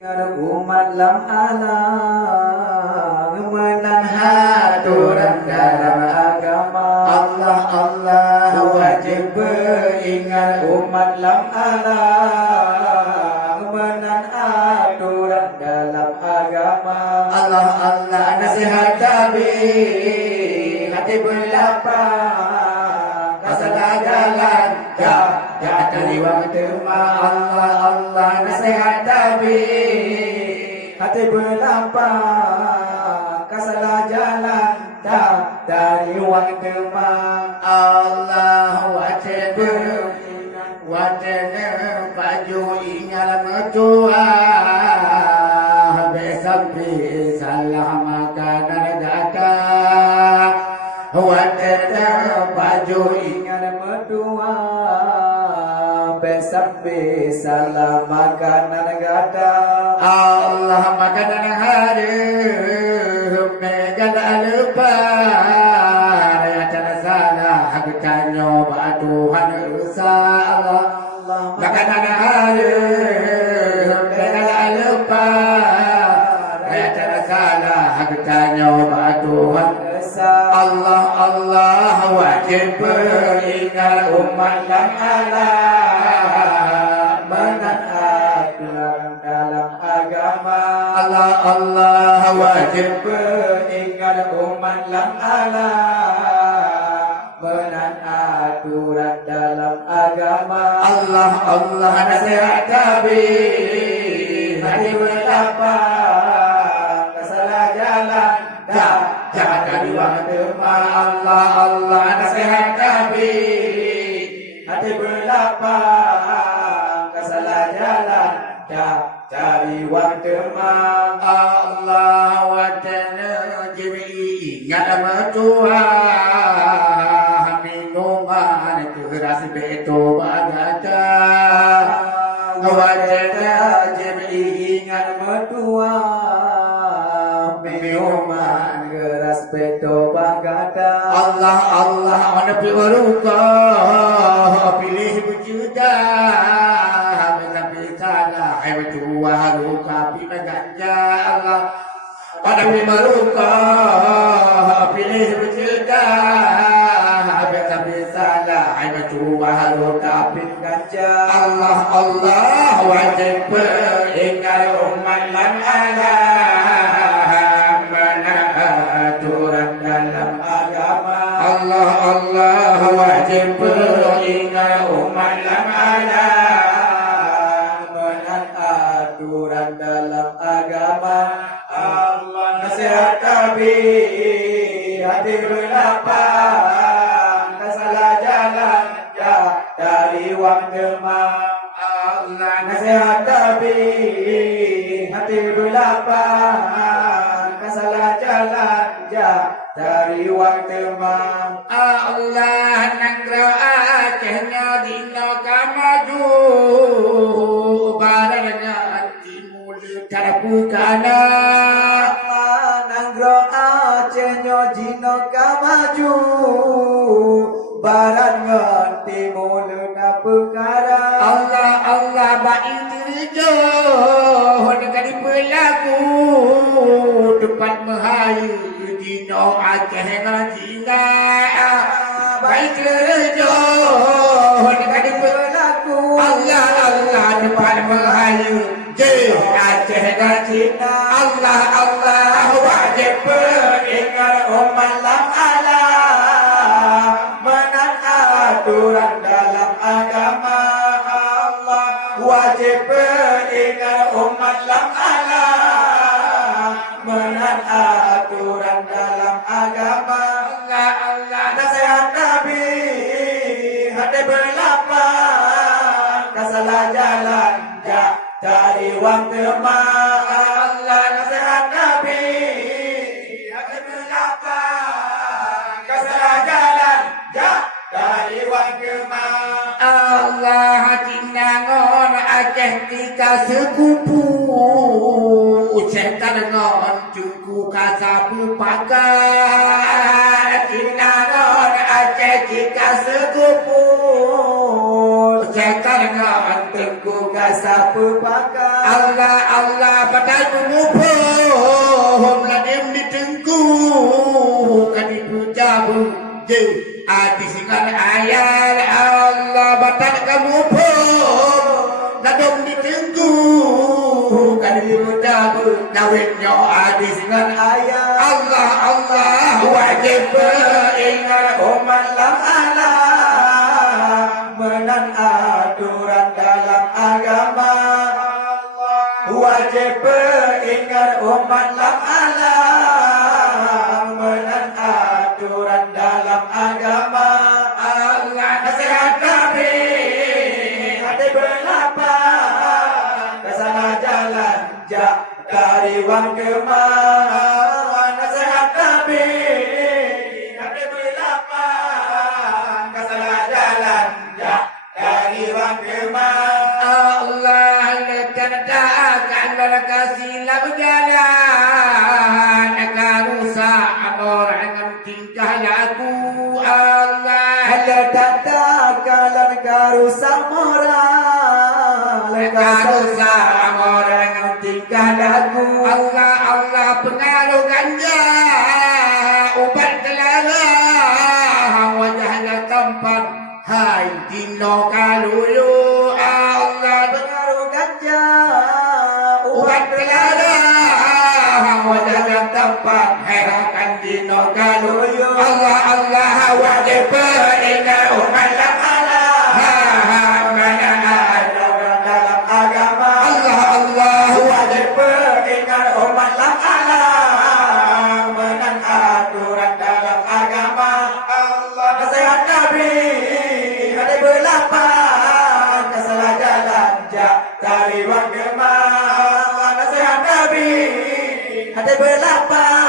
Umat lam alang menanhaturan dalam agama Allah Allah wajib beringat umat lam alang menanhaturan dalam agama Allah Allah nasihat Nabi hati berlapang kasalah jalan ya dari waktu Allah Allah nasihat Nabi hati berlapang kasalah jalan dari waktu Allah wajib baju ingat mertua besok salah makanan gada wajib baju ingat mertua besok salah makanan gada Allah makanan harum megala lupa ya cara salah aku nyoba Tuhan usah Allah makanan harum megala lupa ya cara salah aku nyoba Tuhan Allah Allah wajib beringat umat yang Allah menanatkan dalam agama Allah Allah wajib beringat umat yang Allah menanaturan dalam agama Allah Allah nasihat Nabi hati berlapang kesalah jalan jangan dari waktu Allah Allah nasihat Nabi hati berlapang kesalah jalan dari waktu Allah wajana jimi ingat mertua minuman keras beto bagada wajana jimi ingat mertua minuman keras beto bagada Allah Allah menepi waruka pilih berjuta tapi salah berjuta luka pilih ganja Allah menepi waruka pilih berjuta tapi salah berjuta luka pilih ganja Allah Allah wajib beringat umat lan Allah Allah wajib beringat umat lam ala menataturan dalam agama Allah nasihat Nabi hati berlapang kesalah jalan dari waktu Allah nasihat Nabi hati berlapang kesalah jalan dari waktu Allah nangro acehnya dino kamaju barangnya antimul tarapukana nangro acehnya dino kamaju barangnya antimul tarapukana Allah Allah baik dirijo dengan pelaku depan mahayu dino Aceh ngajina baik rejo dengan pelaku Allah Allah depan mahayu je Aceh ngajina Allah Allah wajib beringat umat lam ala menataturan dalam agama Allah wajib beringat umat lam ala menataturan dalam agama Allah Allah nasihat Nabi hati berlapang kesalah jalan dari waktu Allah nasihat Nabi hati berlapang kesalah jalan dari waktu Allah hati nangon Aceh tika sekupu setan ngon cuku kasapu pakai Cina non Aceh tika sekupu setan ngawan tengku Kasapu pakar Allah Allah padahal mengupuh ladim di tengku kadi pujabu je adi singan ayat Allah batal kamu pun ladim di tengku kadi pujabu nawin nyo adi singan ayat Allah Allah wajib ingat umat lam alam menan aturan dalam agama wajib ingat umat lam alam menan aturan dalam agama Allah nasihat Nabi hati berlapang kesana jalan jak dari wang kemah nasihat Nabi hati berlapang kesana jalan jak dari wang kemah Allah letakkan berkasihlah berjalan agar rusak orang tingkah laku Allah letakkan karusa moral karusa orang tingkah laku Allah Allah pengaruh ganja ubat terlarang wajahnya tempat hai dino kalulu Allah pengaruh ganja ubat terlarang wajahnya tempat herakan dino kalulu Allah Allah wajib ingat umat lam alam dalam agama Allah Allah wajib ingat umat lam alam menan aturan dalam agama Allah nasihat Nabi ada berlapang kesalah jalan jak dari wang kemah nasihat Nabi ada berlapang